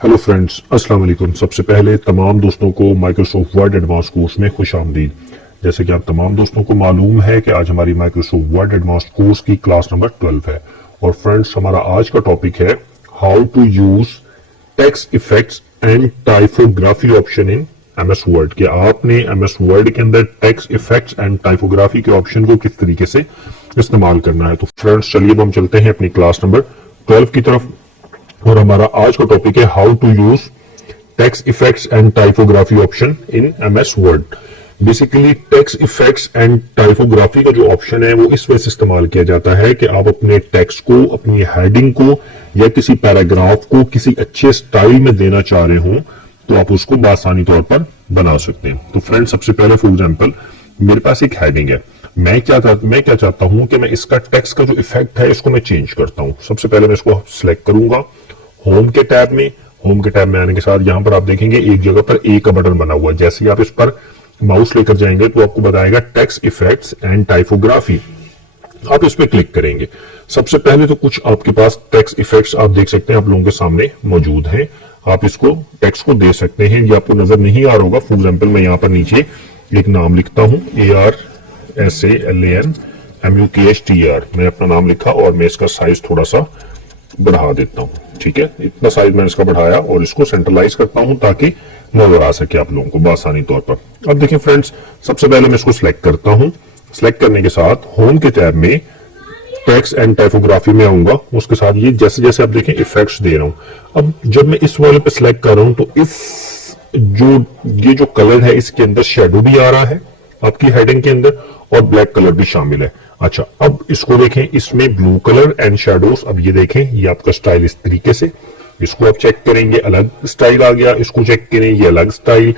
Hello friends, अस्सलाम वालेकुम। सबसे पहले तमाम दोस्तों को माइक्रोसॉफ्ट वर्ड एडवांस कोर्स में खुश आमदीद। जैसे कि आप तमाम दोस्तों को मालूम है कि आज हमारी माइक्रोसॉफ्ट वर्ड एडवांस कोर्स की क्लास नंबर 12 है। और फ्रेंड्स, हमारा आज का टॉपिक है how to use text effects and typography option in MS Word. कि आपने एमएस वर्ड के अंदर टेक्स्ट इफेक्ट्स एंड टाइपोग्राफी के ऑप्शन को किस तरीके से इस्तेमाल करना है। तो फ्रेंड्स, चलिए अब हम चलते हैं अपनी क्लास नंबर 12 की तरफ। और हमारा आज का टॉपिक है how to use text effects and typography option in MS Word. Basically text effects and typography का जो ऑप्शन है वो इस वजह से इस्तेमाल किया जाता है कि आप अपने टेक्स्ट को, अपनी हेडिंग को या किसी पैराग्राफ को किसी अच्छे स्टाइल में देना चाह रहे हो तो आप उसको बआसानी तौर पर बना सकते हैं। तो फ्रेंड, सबसे पहले फॉर एग्जांपल मेरे पास एक हेडिंग है। मैं क्या चाहता हूं कि मैं इसका टेक्स्ट का जो इफेक्ट है इसको मैं चेंज करता हूं। सबसे पहले मैं इसको सिलेक्ट करूंगा होम के टैब में आने के साथ यहां पर आप देखेंगे एक जगह पर ए का बटन बना हुआ है। जैसे ही आप इस पर माउस लेकर जाएंगे तो आपको बताएगा टेक्स्ट इफेक्ट्स एंड टाइपोग्राफी। आप इस पर क्लिक करेंगे। सबसे पहले तो कुछ आपके पास टेक्स्ट इफेक्ट्स आप देख सकते हैं, आप लोगों के सामने मौजूद हैं। आप इसको टेक्स्ट को दे सकते हैं। ये आपको नजर नहीं आ रहा होगा। फॉर एग्जाम्पल मैं यहाँ पर नीचे एक नाम लिखता हूं, ARSALANMUKHTR। मैं अपना नाम लिखा और मैं इसका साइज थोड़ा सा बढ़ा देता हूं। ठीक है, इतना साइज मैंने इसका बढ़ाया और इसको सेंट्रलाइज करता हूं ताकि नजर आ सके आप लोगों को बआसानी तौर पर। अब देखिए फ्रेंड्स, सबसे पहले मैं इसको सिलेक्ट करता हूं। सिलेक्ट करने के साथ होम के टैब में टेक्स्ट एंड टाइपोग्राफी में आऊंगा। उसके साथ ये जैसे जैसे आप देखें इफेक्ट्स दे रहा हूं। अब जब मैं इस वाले पे सिलेक्ट कर रहा हूं तो ये जो कलर है इसके अंदर शेडो भी आ रहा है आपकी हेडिंग के अंदर और ब्लैक कलर भी शामिल है। अच्छा, अब इसको देखें, इसमें ब्लू कलर एंड शेडोज। अब ये देखें, ये आपका स्टाइल इस तरीके से। इसको आप चेक करेंगे, अलग स्टाइल आ गया। इसको चेक करें, ये अलग स्टाइल,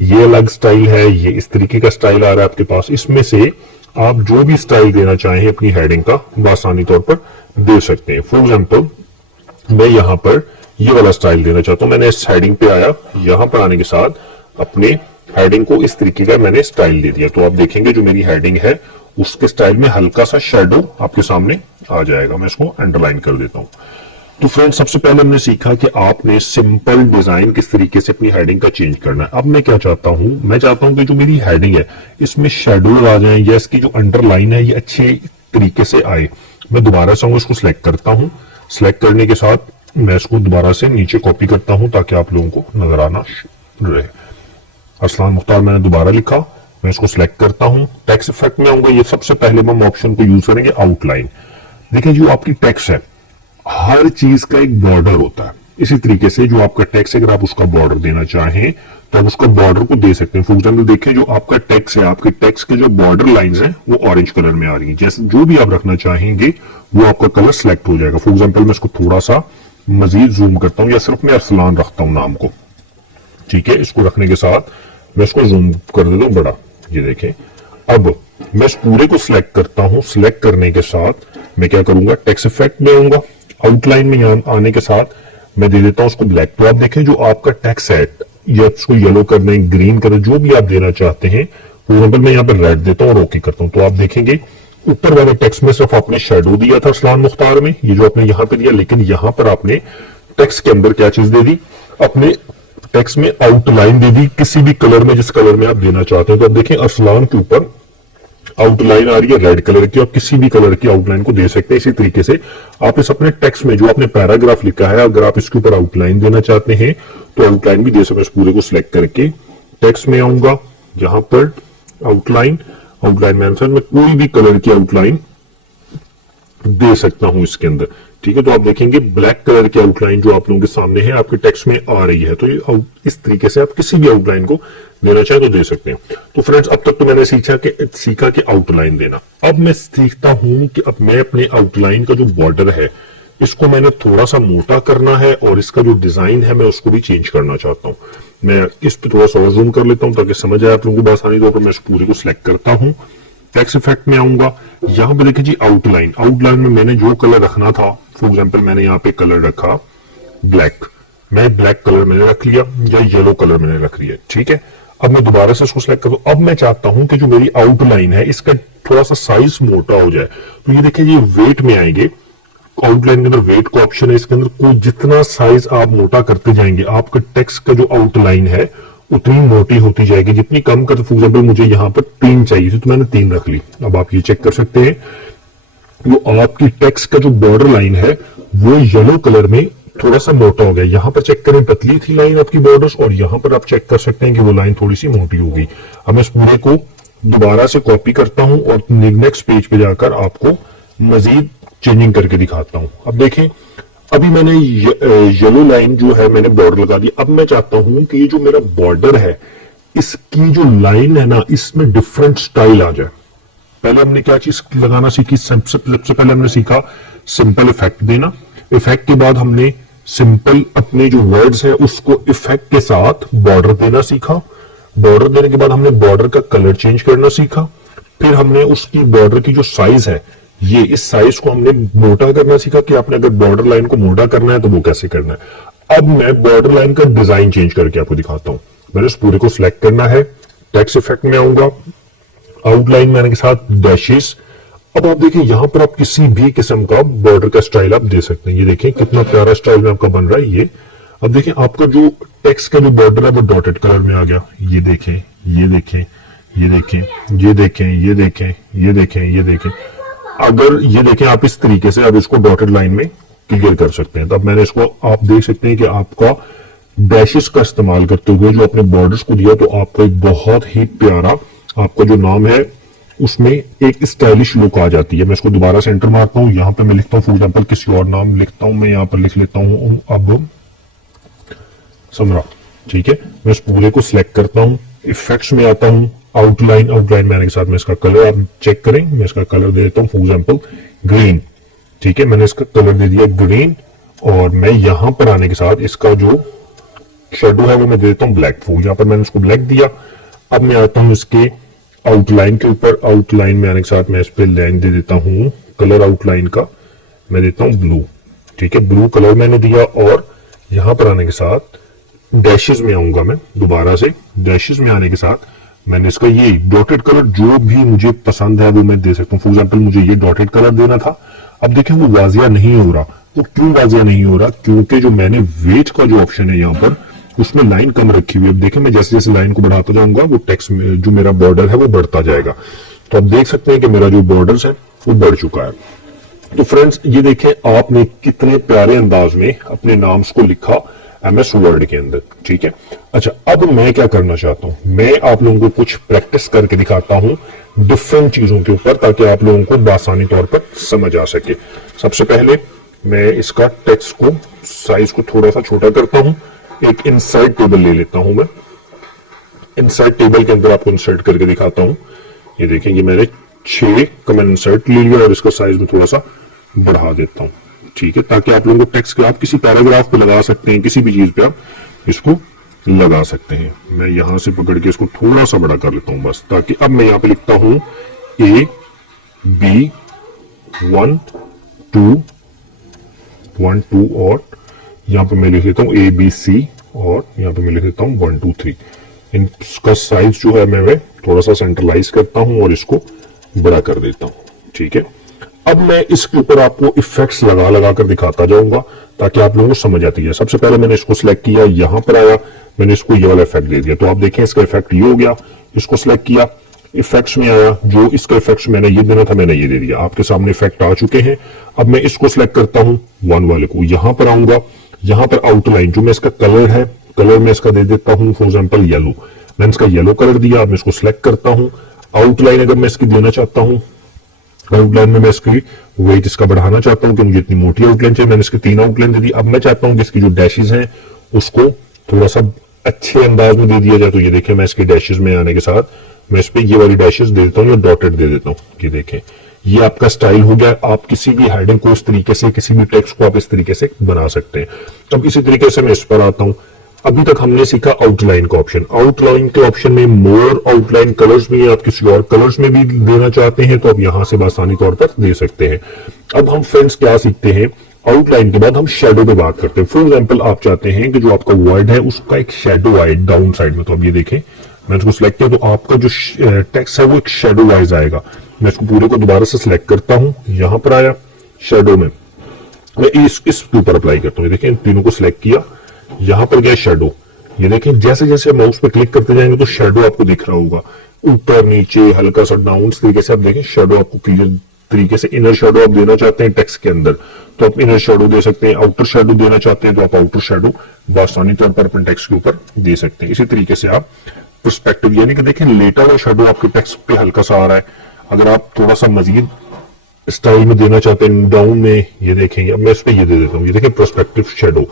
ये अलग स्टाइल है, ये इस तरीके का स्टाइल आ रहा है आपके पास। इसमें से आप जो भी स्टाइल देना चाहें अपनी हेडिंग का बआसानी तौर पर दे सकते हैं। फॉर एग्जाम्पल मैं यहां पर ये वाला स्टाइल देना चाहता हूं। मैंने इस हेडिंग पे आया, यहां पर आने के साथ अपने हेडिंग को इस तरीके का मैंने स्टाइल दे दिया। तो आप देखेंगे जो मेरी हेडिंग है उसके स्टाइल में हल्का सा शेडो आपके सामने आ जाएगा। मैं इसको अंडरलाइन कर देता हूं। तो फ्रेंड्स, सबसे पहले हमने सीखा कि आपने सिंपल डिजाइन किस तरीके से अपनी हेडिंग का चेंज करना है। अब मैं क्या चाहता हूं, मैं चाहता हूं कि जो मेरी हेडिंग है इसमें शेडो आ जाए या इसकी जो अंडरलाइन है ये अच्छे तरीके से आए। मैं दोबारा से इसको सिलेक्ट करता हूं। सिलेक्ट करने के साथ मैं इसको दोबारा से नीचे कॉपी करता हूं ताकि आप लोगों को नजर आना रहे। अरसलान मुख्तार मैंने दोबारा लिखा। मैं इसको सिलेक्ट करता हूं। टेक्स्ट इफेक्ट में आऊंगा। ये सबसे पहले हम ऑप्शन को यूज करेंगे आउटलाइन। देखिए, जो आपकी टेक्स्ट है हर चीज का एक बॉर्डर होता है। इसी तरीके से जो आपका टेक्स्ट है अगर आप उसका बॉर्डर देना चाहें तो आप उसका बॉर्डर को दे सकते हैं। फॉर एग्जाम्पल देखिए, जो आपका टेक्स्ट है, आपके टेक्स्ट के जो बॉर्डर लाइंस हैं वो ऑरेंज कलर में आ रही है। जैसे जो भी आप रखना चाहेंगे वो आपका कलर सिलेक्ट हो जाएगा। फॉर एग्जाम्पल मैं इसको थोड़ा सा मजीद जूम करता हूं या सिर्फ मैं अरसलान रखता हूं नाम को। ठीक है, इसको रखने के साथ मैं इसको जूम कर देता हूं बड़ा। ये देखें, अब मैं इस पूरे को सिलेक्ट करता हूं। सिलेक्ट करने के साथ मैं क्या करूंगा, टेक्स्ट इफेक्ट में आऊंगा। आउटलाइन में आने के साथ मैं दे देता हूं उसको ब्लैक। तो आप देखें जो आपका टेक्स्ट है या उसको येलो करना है, ग्रीन कलर, जो भी आप देना चाहते हैं। फॉर एग्जाम्पल मैं यहाँ पर रेड देता हूं और ओके करता हूं। तो आप देखेंगे ऊपर वाले टेक्स्ट में सिर्फ आपने शेडो दिया था अरसलान मुख्तार में, ये जो आपने यहां पे दिया, लेकिन यहां पर आपने टेक्स्ट के अंदर क्या चीज दे दी, अपने टेक्स्ट में आउटलाइन दे दी किसी भी कलर में, जिस कलर में आप देना चाहते हैं। तो आप देखें अरसलान के ऊपर आउटलाइन आ रही है रेड कलर की। आप किसी भी कलर की आउटलाइन को दे सकते हैं। इसी तरीके से आप इस अपने टेक्स्ट में जो आपने पैराग्राफ लिखा है, अगर आप इसके ऊपर आउटलाइन देना चाहते हैं तो आउटलाइन भी दे सकते हैं। इस पूरे को सिलेक्ट करके टेक्स्ट में आऊंगा, जहां पर आउटलाइन में आंसर में कोई भी कलर की आउटलाइन दे सकता हूं इसके अंदर। ठीक है, तो आप देखेंगे ब्लैक कलर की आउटलाइन जो आप लोगों के सामने है आपके टेक्स्ट में आ रही है। तो ये इस तरीके से आप किसी भी आउटलाइन को देना चाहे तो दे सकते हैं। तो फ्रेंड्स, अब तक तो मैंने सीखा कि आउटलाइन देना। अब मैं सीखता हूं कि अब मैं अपने आउटलाइन का जो बॉर्डर है इसको मैंने थोड़ा सा मोटा करना है और इसका जो डिजाइन है मैं उसको भी चेंज करना चाहता हूं। मैं इस पे थोड़ा सा जूम कर लेता हूं ताकि समझ आए आप लोगों को आसानी तौर पर। मैं इस पूरे को सिलेक्ट करता हूं। टेक्स्ट इफेक्ट में आऊंगा, यहां पे देखिए जी आउटलाइन में मैंने जो कलर रखना था, फॉर एग्जांपल मैंने यहाँ पे कलर रखा ब्लैक। मैं ब्लैक कलर मैंने रख लिया या येलो कलर मैंने रख लिया। ठीक है, अब मैं दोबारा से इसको सिलेक्ट करूं। अब मैं चाहता हूं कि जो मेरी आउटलाइन है इसका थोड़ा सा साइज मोटा हो जाए। तो ये देखिए, ये वेट में आएंगे आउटलाइन के अंदर वेट का ऑप्शन है, इसके अंदर कोई जितना साइज आप मोटा करते जाएंगे आपका टेक्स्ट का जो आउटलाइन है उतनी मोटी होती जाएगी। जितनी कम कर, फॉर एग्जाम्पल मुझे यहाँ पर 3 चाहिए थी तो मैंने 3 रख ली। अब आप ये चेक कर सकते हैं वो आपकी टेक्स्ट का जो बॉर्डर लाइन है वो येलो कलर में थोड़ा सा मोटा हो गया। यहां पर चेक करें पतली थी लाइन आपकी बॉर्डर्स, और यहां पर आप चेक कर सकते हैं कि वो लाइन थोड़ी सी मोटी हो गई। अब मैं इस पूरे को दोबारा से कॉपी करता हूं और नेक्स्ट पेज पे जाकर आपको मजीद चेंजिंग करके दिखाता हूं। अब देखें, अभी मैंने येलो लाइन जो है मैंने बॉर्डर लगा दी। अब मैं चाहता हूं कि ये जो मेरा बॉर्डर है इसकी जो लाइन है ना इसमें डिफरेंट स्टाइल आ जाए। पहले हमने क्या चीज लगाना सीखी, सबसे पहले हमने सीखा सिंपल इफेक्ट देना। इफेक्ट के बाद हमने सिंपल अपने जो वर्ड्स हैं उसको इफेक्ट के साथ बॉर्डर देना सीखा। बॉर्डर देने के बाद हमने बॉर्डर का कलर चेंज करना सीखा। फिर हमने उसकी बॉर्डर की जो साइज है ये इस साइज को हमने मोटा करना सीखा कि आपने अगर बॉर्डर लाइन को मोटा करना है तो वो कैसे करना है। अब मैं बॉर्डर लाइन का डिजाइन चेंज करके आपको दिखाता हूं। मैंने इस पूरे को सिलेक्ट करना है, टेक्स्ट इफेक्ट में आऊंगा, आउटलाइन मैंने के साथ डैशेस। अब आप देखिए यहां पर आप किसी भी किस्म का बॉर्डर का स्टाइल आप दे सकते हैं। ये देखें कितना प्यारा स्टाइल में आपका बन रहा है ये। अब देखें आपका जो टेक्स्ट का जो बॉर्डर है वो डॉटेड कलर में आ गया। ये देखें, ये देखें, ये देखें, ये देखें, ये देखें, ये देखें, ये देखें। अगर ये देखें आप इस तरीके से अब इसको डॉटेड लाइन में क्लियर कर सकते हैं। तब मैंने इसको आप देख सकते हैं कि आपका डैशेस का इस्तेमाल करते हुए जो अपने बॉर्डर्स को दिया तो आपको एक बहुत ही प्यारा आपका जो नाम है उसमें एक स्टाइलिश लुक आ जाती है। मैं इसको दोबारा से एंटर मारता हूं, यहां पे मैं लिखता हूं फॉर एग्जांपल किसी और नाम लिखता हूं, मैं यहां पर लिख लेता हूं अब समरा। ठीक है, मैं इस पूरे को सिलेक्ट करता हूं, इफेक्ट्स में आता हूं, आउटलाइन, आउटलाइन मैंने के साथ में इसका कलर आप चेक करें, मैं इसका कलर दे देता हूं फॉर एग्जांपल ग्रीन। ठीक है, मैंने इसका कलर दे दिया ग्रीन और मैं यहां पर आने के साथ इसका जो शेडो है वो मैं दे देता हूं ब्लैक। यहां पर मैंने इसको ब्लैक दिया। अब मैं आता हूं इसके आउटलाइन के ऊपर, आउटलाइन में आने के साथ मैं इस पे लाइन दे देता हूं, कलर आउटलाइन का मैं देता हूं ब्लू। ठीक है, ब्लू कलर मैंने दिया और यहां पर आने के साथ डैशेस में आऊंगा मैं दोबारा से। डैशेस में आने के साथ मैंने इसका ये डॉटेड कलर जो भी मुझे पसंद है वो मैं दे सकता हूं। फॉर एग्जाम्पल मुझे ये डॉटेड कलर देना था। अब देखें वो वाजिया नहीं हो रहा। वो क्यों वाजिया नहीं हो रहा? क्योंकि जो मैंने वेट का जो ऑप्शन है यहाँ पर उसमें लाइन कम रखी हुई है। अब देखें मैं जैसे जैसे लाइन को बढ़ाता जाऊंगा वो टेक्स्ट में जो मेरा बॉर्डर है वो बढ़ता जाएगा। तो आप देख सकते हैं कि मेरा जो बॉर्डर है वो बढ़ चुका है। तो फ्रेंड्स ये देखें आपने कितने प्यारे अंदाज में अपने नाम्स को लिखा MS वर्ड के अंदर। ठीक है, अच्छा अब मैं क्या करना चाहता हूं, मैं आप लोगों को कुछ प्रैक्टिस करके दिखाता हूं डिफरेंट चीजों के ऊपर ताकि आप लोगों को बासानी तौर पर समझ आ सके। सबसे पहले मैं इसका टेक्स्ट को साइज को थोड़ा सा छोटा करता हूं। एक इंसर्ट टेबल ले लेता हूं मैं। इंसर्ट टेबल के अंदर आपको इंसर्ट करके दिखाता हूं। ये देखें ये मैंने 6 कमेंट इंसर्ट ले लिया और इसका साइज में थोड़ा सा बढ़ा देता हूं। ठीक है, ताकि आप लोगों को टेक्स्ट के आप किसी पैराग्राफ पे लगा सकते हैं, किसी भी चीज पे आप इसको लगा सकते हैं। मैं यहां से पकड़ के इसको थोड़ा सा बड़ा कर लेता हूं बस, ताकि अब मैं यहां पे लिखता हूं AB 1 2 और यहां पे मैं लिख लेता हूं ABC और यहां पे मैं लिख लेता हूं 1 2 3। इनका साइज जो है मैं थोड़ा सा सेंट्रलाइज करता हूं और इसको बड़ा कर देता हूं। ठीक है, अब मैं इसके ऊपर आपको इफेक्ट्स लगा लगा कर दिखाता जाऊंगा ताकि आप लोगों को समझ आती है। सबसे पहले मैंने इसको सिलेक्ट किया, यहां पर आया, मैंने इसको ये वाला इफेक्ट दे दिया। तो आप देखें इसका इफेक्ट ये हो गया। इसको सिलेक्ट किया, इफेक्ट्स में आया, जो इसका इफेक्ट्स मैंने ये देना था मैंने ये दे दिया। आपके सामने इफेक्ट आ चुके हैं। अब मैं इसको सिलेक्ट करता हूं 1 वाले को, यहां पर आऊंगा, यहां पर आउटलाइन जो मैं इसका कलर है, कलर में इसका दे देता हूं फॉर एग्जाम्पल येलो। मैंने इसका येलो कलर दिया। अब मैं इसको सिलेक्ट करता हूं। आउटलाइन अगर मैं इसकी देना चाहता हूं, आउटलाइन में मैं इसकी वेट इसका बढ़ाना चाहता हूं कि मुझे इतनी मोटी आउटलाइन चाहिए, मैंने इसकी 3 आउटलाइन दे दी। अब मैं चाहता हूं कि इसकी जो डैशेस हैं उसको थोड़ा सा अच्छे अंदाज में दे दिया जाए। तो ये देखें मैं इसके डैशेस में आने के साथ मैं इस पे ये वाली डैशेस दे देता हूं या डॉटेड दे देता हूं। ये देखें ये आपका स्टाइल हो गया। आप किसी भी हेडिंग को इस तरीके से, किसी भी टेक्स्ट को आप इस तरीके से बना सकते हैं। अब इसी तरीके से मैं इस पर आता हूं। अभी तक हमने सीखा आउटलाइन का ऑप्शन। आउटलाइन के ऑप्शन में मोर आउटलाइन कलर्स भी, आप किसी और कलर्स में भी देना चाहते हैं तो आप यहां से आसानी तौर पर दे सकते हैं। अब हम फ्रेंड्स क्या सीखते हैं, आउटलाइन के बाद हम शेडो पे बात करते हैं। फॉर एग्जांपल आप चाहते हैं कि जो आपका वर्ड है उसका एक शेडो आए डाउन साइड में। तो अब ये देखें मैं इसको सिलेक्ट किया तो आपका जो टेक्स्ट है वो एक शेडो वाइज आएगा। मैं इसको पूरे को दोबारा से सिलेक्ट करता हूं, यहां पर आया शेडो में, मैं इसके ऊपर अप्लाई करता हूँ। देखिए इन तीनों को सिलेक्ट किया, यहां पर गया शेडो। ये देखें जैसे जैसे माउस पे क्लिक करते जाएंगे तो शेडो आपको दिख रहा होगा, ऊपर नीचे हल्का सा डाउन, इस तरीके से आप देखें शेडो आपको क्लियर तरीके से। इनर शेडो आप देना चाहते हैं टेक्स्ट के अंदर तो आप इनर शेडो दे सकते हैं, आउटर शेडो देना चाहते हैं तो आप आउटर शेडो बआसानी तौर पर अपने टेक्स्ट के ऊपर दे सकते हैं। इसी तरीके से आप पर्सपेक्टिव, यानी कि देखें लेटा हुआ शेडो आपके टेक्स्ट पे हल्का सा आ रहा है, अगर आप थोड़ा सा मजीद स्टाइल में देना चाहते हैं डाउन में, ये देखेंगे। अब मैं इस पे ये दे देता हूँ, ये देखें पर्सपेक्टिव शेडो।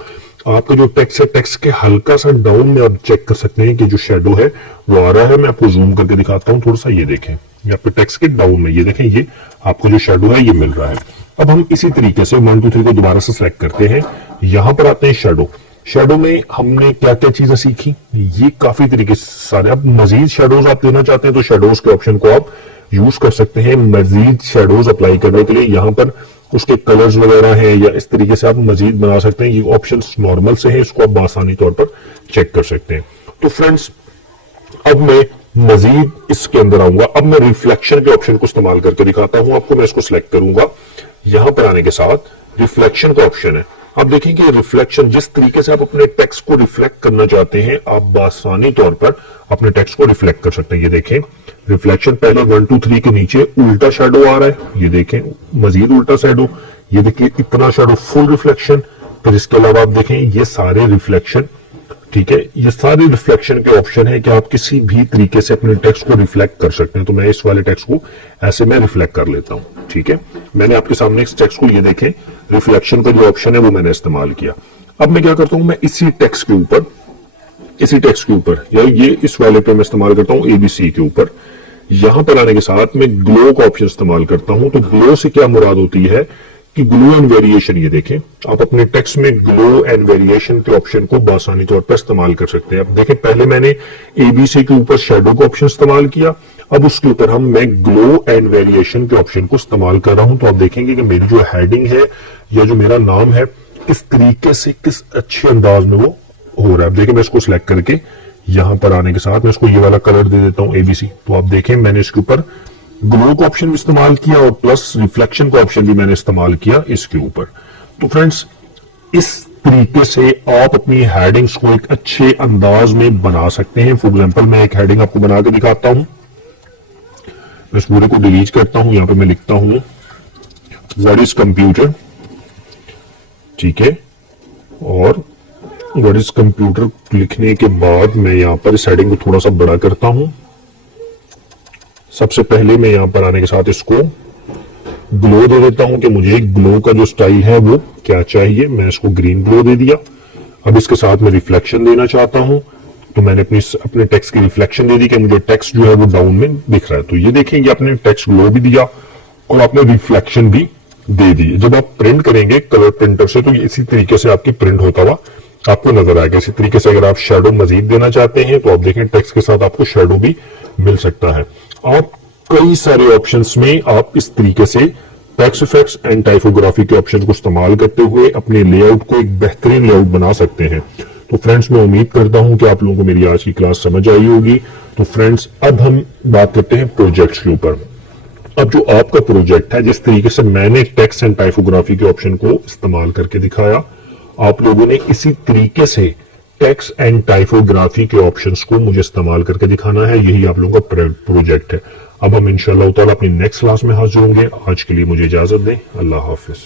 आपका जो टेक्स्ट है टेक्स्ट के हल्का सा डाउन में आप चेक कर सकते हैं कि जो शेडो है वो आ रहा है। मैं आपको जूम करके दिखाता हूँ थोड़ा सा, ये देखें यहाँ पे टेक्स्ट के डाउन में, ये देखें ये आपको जो शेडो है ये मिल रहा है। अब हम इसी तरीके से 1 2 3 को दोबारा से सिलेक्ट करते हैं, यहां पर आते हैं शेडो। शेडो में हमने क्या क्या चीजें सीखी, ये काफी तरीके से सारे। अब मजीद शेडोज आप देना चाहते हैं तो शेडोज के ऑप्शन को आप यूज कर सकते हैं मजीद शेडोज अप्लाई करने के लिए। यहां पर उसके कलर्स वगैरह हैं या इस तरीके से आप मजीद बना सकते हैं। ये ऑप्शंस नॉर्मल से हैं, इसको आप आसानी तौर पर चेक कर सकते हैं। तो फ्रेंड्स अब मैं मजीद इसके अंदर आऊंगा, अब मैं रिफ्लेक्शन के ऑप्शन को इस्तेमाल करके दिखाता हूं आपको। मैं इसको सिलेक्ट करूंगा, यहां पर आने के साथ रिफ्लेक्शन का ऑप्शन है। आप देखें कि रिफ्लेक्शन, जिस तरीके से आप अपने टेक्स्ट को रिफ्लेक्ट करना चाहते हैं आप बासानी तौर पर अपने टेक्स्ट को रिफ्लेक्ट कर सकते हैं। ये देखें रिफ्लेक्शन पहले 1 2 3 के नीचे उल्टा शेडो आ रहा है, ये देखें मजीद उल्टा शेडो, ये देखिए इतना शेडो, फुल रिफ्लेक्शन। फिर इसके अलावा आप देखें ये सारे रिफ्लेक्शन, ठीक है, ये सारे रिफ्लेक्शन के ऑप्शन है कि आप किसी भी तरीके से अपने टेक्स्ट को रिफ्लेक्ट कर सकते हैं। तो मैं इस वाले टेक्स्ट को ऐसे मैं रिफ्लेक्ट कर लेता हूं, ठीक है। मैंने आपके सामने इस टेक्स्ट को, ये देखें रिफ्लेक्शन का जो ऑप्शन है वो मैंने इस्तेमाल किया। अब मैं क्या करता हूं, मैं इसी टेक्स्ट के ऊपर या ये इस वाले पे मैं इस्तेमाल करता हूं एबीसी के ऊपर। यहां पर आने के साथ मैं ग्लो का ऑप्शन इस्तेमाल करता हूं। तो ग्लो से क्या मुराद होती है कि ग्लो एंड वेरिएशन, ये देखें आप अपने टेक्स्ट में ग्लो एंड वेरिएशन के ऑप्शन को आसानी तौर पर इस्तेमाल कर सकते हैं। अब देखें पहले मैंने एबीसी के ऊपर शेडो का ऑप्शन इस्तेमाल किया, अब उसके ऊपर मैं ग्लो एंड वेरिएशन के ऑप्शन को इस्तेमाल कर रहा हूं। तो आप देखेंगे कि मेरी जो हेडिंग है या जो मेरा नाम है किस तरीके से किस अच्छे अंदाज में वो हो रहा है। अब देखिए मैं इसको सिलेक्ट करके यहां पर आने के साथ मैं इसको ये वाला कलर दे देता हूं एबीसी। तो आप देखें मैंने इसके ऊपर ग्लो का ऑप्शन भी इस्तेमाल किया और प्लस रिफ्लेक्शन का ऑप्शन भी मैंने इस्तेमाल किया इसके ऊपर। तो फ्रेंड्स इस तरीके से आप अपनी हेडिंग्स को एक अच्छे अंदाज में बना सकते हैं। फॉर एग्जांपल मैं एक हेडिंग आपको बना के दिखाता हूं, मैं इस पूरे को डिलीट करता हूं, यहां पे मैं लिखता हूं व्हाट इज कंप्यूटर, ठीक है। और व्हाट इज कंप्यूटर लिखने के बाद मैं यहां पर इस हेडिंग को थोड़ा सा बड़ा करता हूं। सबसे पहले मैं यहां पर आने के साथ इसको ग्लो दे देता हूं कि मुझे ग्लो का जो स्टाइल है वो क्या चाहिए। मैं इसको ग्रीन ग्लो दे दिया। अब इसके साथ मैं रिफ्लेक्शन देना चाहता हूं, तो मैंने अपने टेक्स्ट की रिफ्लेक्शन दे दी कि मुझे टेक्स्ट जो है वो डाउन में दिख रहा है। तो ये देखेंगे आपने टेक्स्ट ग्लो भी दिया और आपने रिफ्लेक्शन भी दे दी। जब आप प्रिंट करेंगे कलर प्रिंटर से तो इसी तरीके से आपकी प्रिंट होता हुआ आपको नजर आएगा। इसी तरीके से अगर आप शेडो मजीद देना चाहते हैं तो आप देखें टेक्स्ट के साथ आपको शेडो भी मिल सकता है। आप कई सारे ऑप्शंस में आप इस तरीके से टेक्स्ट इफेक्ट्स एंड टाइपोग्राफी के ऑप्शन को इस्तेमाल करते हुए अपने लेआउट को एक बेहतरीन लेआउट बना सकते हैं। तो फ्रेंड्स मैं उम्मीद करता हूं कि आप लोगों को मेरी आज की क्लास समझ आई होगी। तो फ्रेंड्स अब हम बात करते हैं प्रोजेक्ट्स के ऊपर। अब जो आपका प्रोजेक्ट है, जिस तरीके से मैंने टेक्स्ट एंड टाइपोग्राफी के ऑप्शन को इस्तेमाल करके दिखाया, आप लोगों ने इसी तरीके से टेक्स्ट एंड टाइपोग्राफी के ऑप्शंस को मुझे इस्तेमाल करके दिखाना है। यही आप लोगों का प्रोजेक्ट है। अब हम इंशाअल्लाह ताला अपनी नेक्स्ट क्लास में हाजिर होंगे। आज के लिए मुझे इजाजत दें। अल्लाह हाफिज।